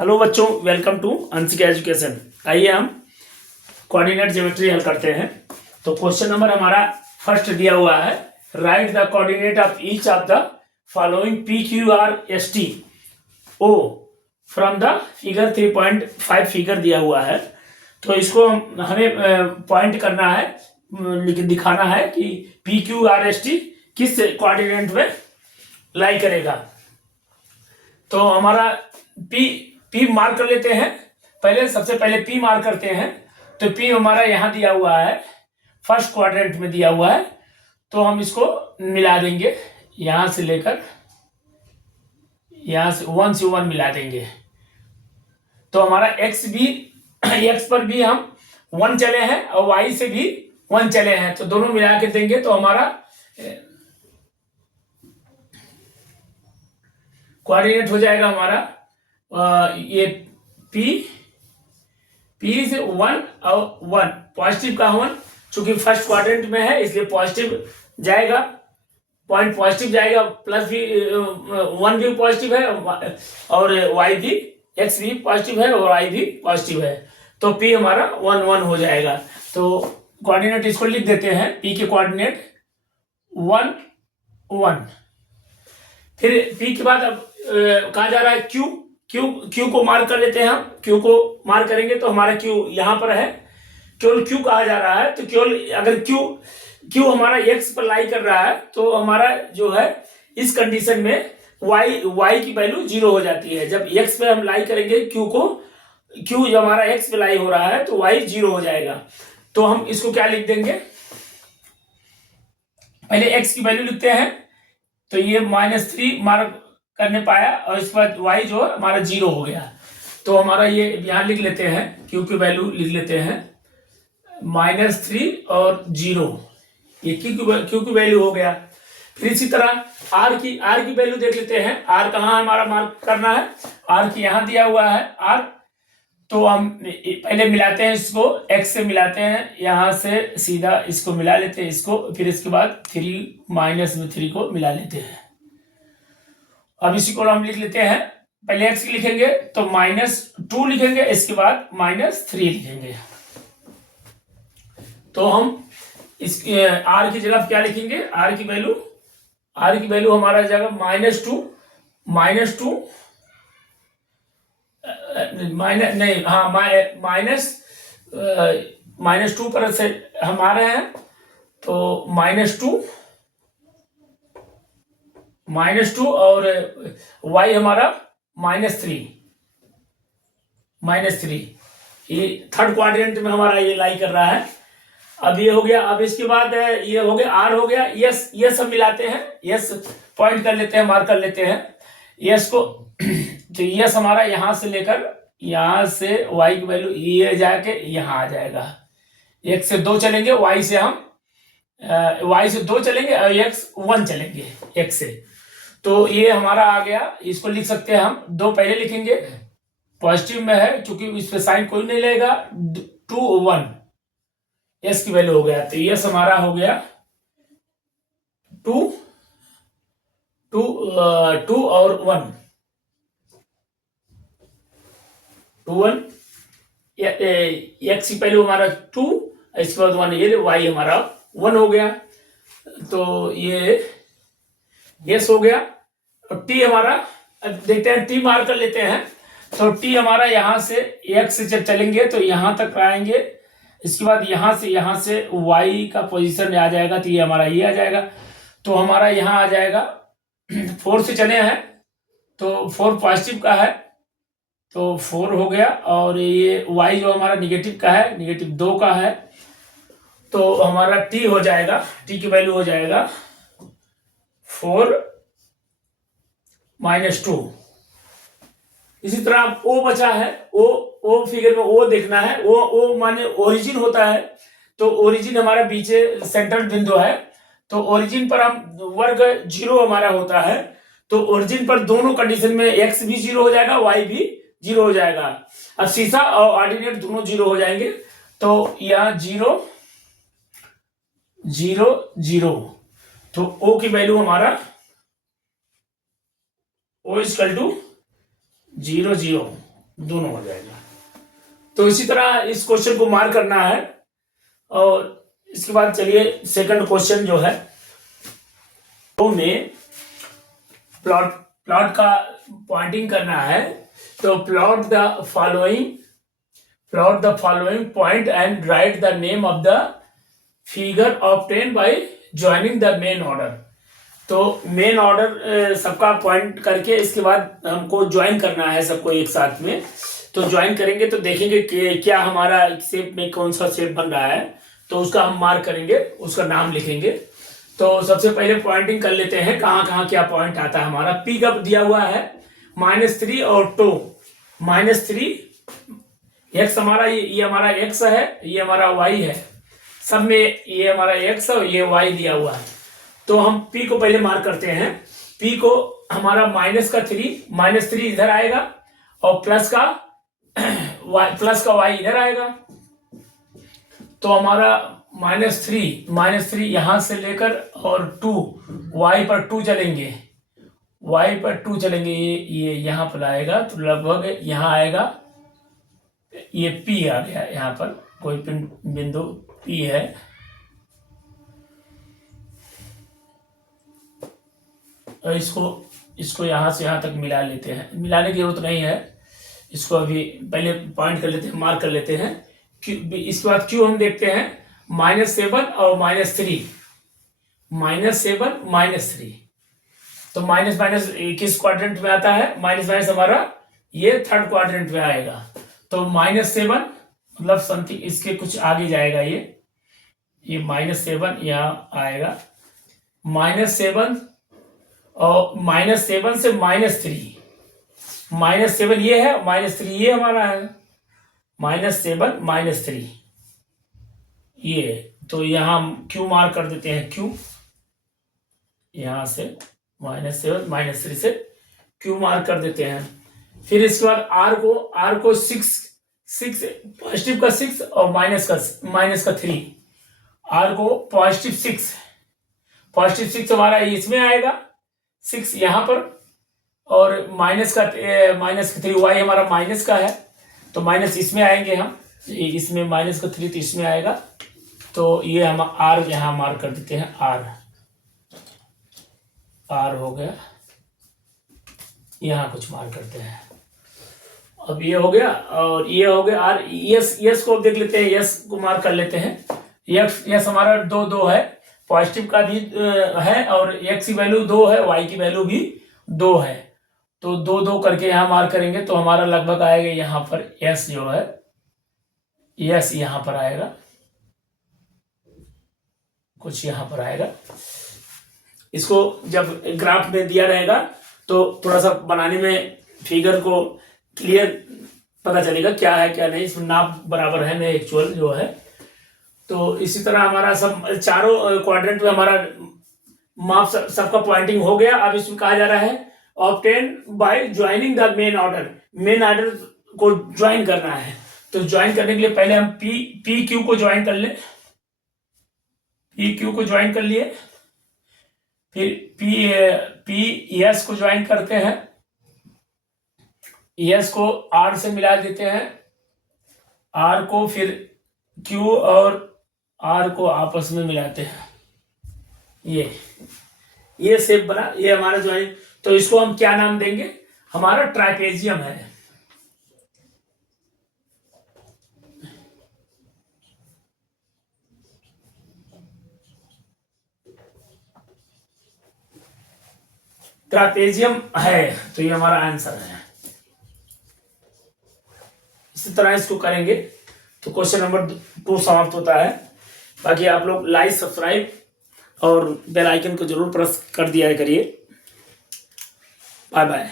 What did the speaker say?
Hello बच्चों, welcome to Anshika education. आइए हम कोऑर्डिनेट ज्योमेट्री हल करते हैं। तो क्वेश्चन नंबर हमारा फर्स्ट दिया हुआ है, write the coordinate of each of the following P Q R S T O from the figure 3.5 figure दिया हुआ है। तो इसको हमें पॉइंट करना है, दिखाना है कि P Q R S T किस कोऑर्डिनेट में लाई करेगा। तो हमारा पी मार्क कर लेते हैं। सबसे पहले पी मार्क करते हैं। तो पी हमारा यहाँ दिया हुआ है, फर्स्ट क्वाड्रेंट में दिया हुआ है। तो हम इसको मिला देंगे, यहां से लेकर यहां से 1 से 1 मिला देंगे। तो हमारा एक्स पर भी हम 1 चले हैं और वाई से भी 1 चले हैं, तो दोनों मिला के देंगे। तो हमारा कोऑर्डिनेट हो जाएगा हमारा ये पी से 1 और 1 पॉजिटिव का 1, चूंकि फर्स्ट क्वाड्रेंट में है इसलिए पॉजिटिव जाएगा, पॉइंट पॉजिटिव जाएगा, प्लस भी 1 भी पॉजिटिव है और वाई भी, एक्स भी पॉजिटिव है और वाई भी पॉजिटिव है। तो पी हमारा 1 1 हो जाएगा। तो कोऑर्डिनेट इसको लिख देते हैं, पी के कोऑर्डिनेट 1 1। फिर पी के बाद अब कहा जा रहा है क्यू को मार्क कर लेते हैं हम। क्यू को मार्क करेंगे तो हमारा क्यू यहां पर है, केवल क्यू कहा जा रहा है। तो केवल अगर क्यू हमारा एक्स पर लाई कर रहा है तो हमारा जो है इस कंडीशन में वाई की वैल्यू 0 हो जाती है। जब एक्स पे हम लाई करेंगे क्यू जब हमारा एक्स पे लाई हो रहा है तो वाई 0 हो जाएगा। तो हम इसको क्या लिख देंगे, पहले एक्स की वैल्यू लिखते हैं। तो ये -3 मार्क करने पाया और इस पर y जो है हमारा 0 हो गया। तो हमारा ये यहां लिख लेते हैं, q की वैल्यू लिख लेते हैं -3 और 0, ये q की वैल्यू हो गया। फिर इसी तरह r की वैल्यू देख लेते हैं। r कहाँ हमारा मार्क करना है, r की यहां दिया हुआ है r। तो हम पहले मिलाते हैं, इसको x से मिलाते हैं, यहां से सीधा इसको मिला लेते हैं इसको, फिर इसके बाद 3 को मिला लेते हैं। अब इसी को हम लिख लेते हैं, पहले x लिखेंगे तो -2 लिखेंगे, इसके बाद -3 लिखेंगे। तो हम इस r की जगह क्या लिखेंगे, r की वैल्यू हमारा जाएगा -2 -2 पर से हम आ रहे हैं। तो -2 और y हमारा -3, ये थर्ड क्वाड्रेंट में हमारा ये लाई कर रहा है। अब ये हो गया। अब इसके बाद ये हो गया, r हो गया। यस हम मिलाते हैं, यस पॉइंट कर लेते हैं, मार्क कर लेते हैं यस को। तो यस हमारा यहां से लेकर यहां से y की वैल्यू ये जाके यहां आ जाएगा। x से 2 चलेंगे, y से 2 चलेंगे और x 1 चलेंगे x से। तो ये हमारा आ गया, इसको लिख सकते हैं हम। 2 पहले लिखेंगे, पॉजिटिव में है क्योंकि इस पे साइन कोई नहीं लेगा। 2 1 यस की वैल्यू हो गया। तो यस हमारा हो गया 2 और 1 एक्स की वैल्यू हमारा 2, इसके बाद 1, ये वाई हमारा 1 हो गया। तो ये यस हो गया। और टी हमारा, अब देखते हैं, टी मार्क कर लेते हैं। तो टी हमारा यहां से एक्स से जब चलेंगे तो यहां तक आएंगे, इसके बाद यहां से वाई का पोजीशन आ जाएगा। तो ये हमारा ये आ जाएगा। तो हमारा यहां आ जाएगा 4 से चले हैं तो 4 पॉजिटिव का है तो 4 हो गया। और ये y जो हमारा निगेटिव का है, -2 का है। तो हमारा t हो जाएगा, t की वैल्यू हो जाएगा 4 -2। इसी तरह o बचा है, o फिगर में o देखना है। o माने ओरिजिन होता है। तो ओरिजिन हमारा पीछे सेंट्रल बिंदु है। तो ओरिजिन पर हम वर्ग 0 हमारा होता है। तो ओरिजिन पर दोनों कंडीशन में x भी 0 हो जाएगा, y भी 0 हो जाएगा। अब सीधा और ऑर्डिनेट दोनों 0 हो जाएंगे। तो यहाँ 0 0 0। तो o की वैल्यू हमारा o = 0 0। दोनों हो जाएगा। तो इसी तरह इस क्वेश्चन को मार्क करना है। और इसके बाद चलिए सेकंड क्वेश्चन जो है तो में प्लॉट प्लॉट का पॉइंटिंग करना है। तो plot the following point and right the name of the figure obtain by joining the main order. तो मेन ऑर्डर सबका पॉइंट करके इसके बाद हमको ज्वाइन करना है सबको एक साथ में। तो ज्वाइन करेंगे तो देखेंगे कि क्या हमारा शेप में कौन सा शेप बन रहा है, तो उसका हम मार्क करेंगे, उसका नाम लिखेंगे। तो सबसे पहले पॉइंटिंग कर लेते हैं कहाँ कहाँ क्या पॉइंट आता है हमारा। पी का दिया हुआ है -3 और 2, -3 एक्स हमारा ये हमारा एक्स है, ये हमारा वाई है, सब में ये हमारा एक्स और ये वाई दिया हुआ है। तो हम पी को पहले मार्क करते हैं। पी को हमारा -3 इधर आएगा और प्लस का वाई इधर आएगा। तो हमारा -3 यहां से लेकर और 2 वाई पर 2 चलेंगे, ये यहां पर आएगा। तो लगभग यहां आएगा, ये पी आ गया, यहां पर कोई बिंदु पी है। और इसको यहां से यहां तक मिला लेते हैं। मिलाने की जरूरत नहीं है, इसको अभी पहले पॉइंट कर लेते हैं, मार्क कर लेते हैं। इसके बाद क्यू हम देखते हैं -7 और -3, -7 -3। तो माइनस किस क्वाड्रेंट में आता है? माइनस हमारा ये थर्ड क्वाड्रेंट में आएगा। तो -7 मतलब समथिंग इसके कुछ आगे जाएगा, ये -7 यहाँ आएगा। -7 और -7 से -3, -7 ये है, -3 ये हमारा है। -7 -3 ये, तो यहाँ हम क्यू मार्क कर देते हैं। क्यू यहां से -7 -3 से क्यू मार्क कर देते हैं। फिर इसके बाद आर को 6 पॉजिटिव का 6 और माइनस का 3। आर को पॉजिटिव 6 हमारा इसमें आएगा, 6 यहां पर, और माइनस का 3 वाई हमारा माइनस का है, तो माइनस इसमें आएंगे हम, इसमें माइनस का 3 तो इसमें आएगा। तो ये हम आर यहां मार्क कर देते हैं। आर हो गया, यहां कुछ मार्क करते हैं। अब ये हो गया और ये हो गया आर। यस को देख लेते हैं, यस को मार्क कर लेते हैं। यस हमारा 2 है, पॉजिटिव का भी है, और एक्स की वैल्यू 2 है, वाई की वैल्यू भी 2 है। तो 2 करके यहाँ मार्क करेंगे तो हमारा लगभग आएगा यहाँ पर यस जो है, यस यहाँ पर आएगा, कुछ यहाँ पर आएगा। इसको जब ग्राफ में दिया रहेगा तो थोड़ा सा बनाने में फिगर को क्लियर पता चलेगा क्या है क्या नहीं, इसमें नाप बराबर है नहीं एक्चुअल जो है। तो इसी तरह हमारा सब चारों क्वाड्रेंट में हमारा माप सबका पॉइंटिंग हो गया। अब इसमें कहा जा रहा है obtain by joining the main order को ज्वाइन करना है। तो ज्वाइन करने के लिए पहले हम पी क्यू को ज्वाइन कर लें। पी क्यू को ज्वाइन कर लिए, फिर पी एस को ज्वाइन करते हैं, एस को आर से मिला देते हैं, आर को फिर क्यू और आर को आपस में मिलाते हैं। ये शेप बना, ये हमारा ज्वाइन। तो इसको हम क्या नाम देंगे? हमारा ट्राइपेजियम है। ट्रापेजियम है, तो ये हमारा आंसर है। इसी तरह इसको करेंगे तो क्वेश्चन नंबर 2 समाप्त होता है। बाकी आप लोग लाइक, सब्सक्राइब और बेल आइकन को जरूर प्रेस कर दिया करिए। Bye bye.